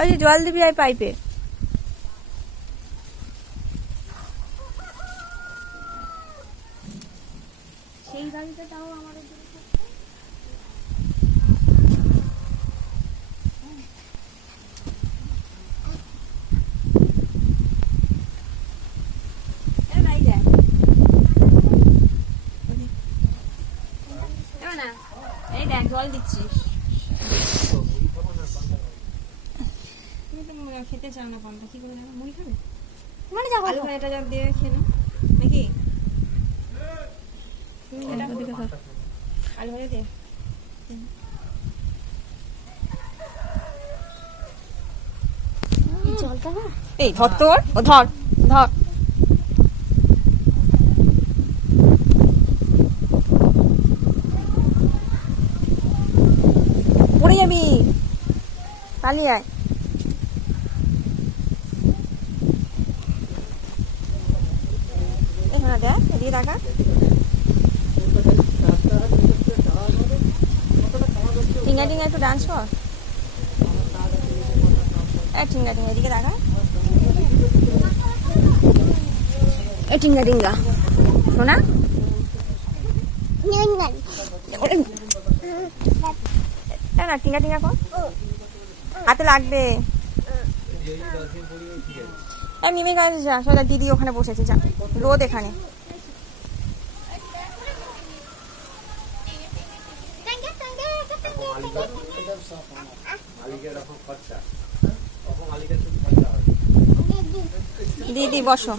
ওই যে জল দিবি আর পাইপে। সেই গাড়িটা তাও আমাদের এই দেখ জল দিচ্ছিস। তুমি তো খেতে চাও না পান্তা, কি করে যাবো? মুড়ি খাবে? মানে যাবো আলু ভাজাটা যা দিয়ে খেয়ে নাও নাকি? আলু ভাজা দিয়ে জলটা না, এই ধর তোর, ও ধর ধর। পড়ে যাবি, পালিয়ে আয়। এখানে দেখ, এদিকে দেখা। টিঙ্গা টিঙ্গা একটু ডান্স কর। টিঙ্গা টিঙ্গা এদিকে দেখা। টিঙ্গা টিঙ্গা শোনা না, টিঙ্গা টিঙ্গা কর, হাতে লাগবে। মিমি কাছে যা, সোজা দিদি ওখানে বসেছে, যা রোদ এখানে। দিদি বসো।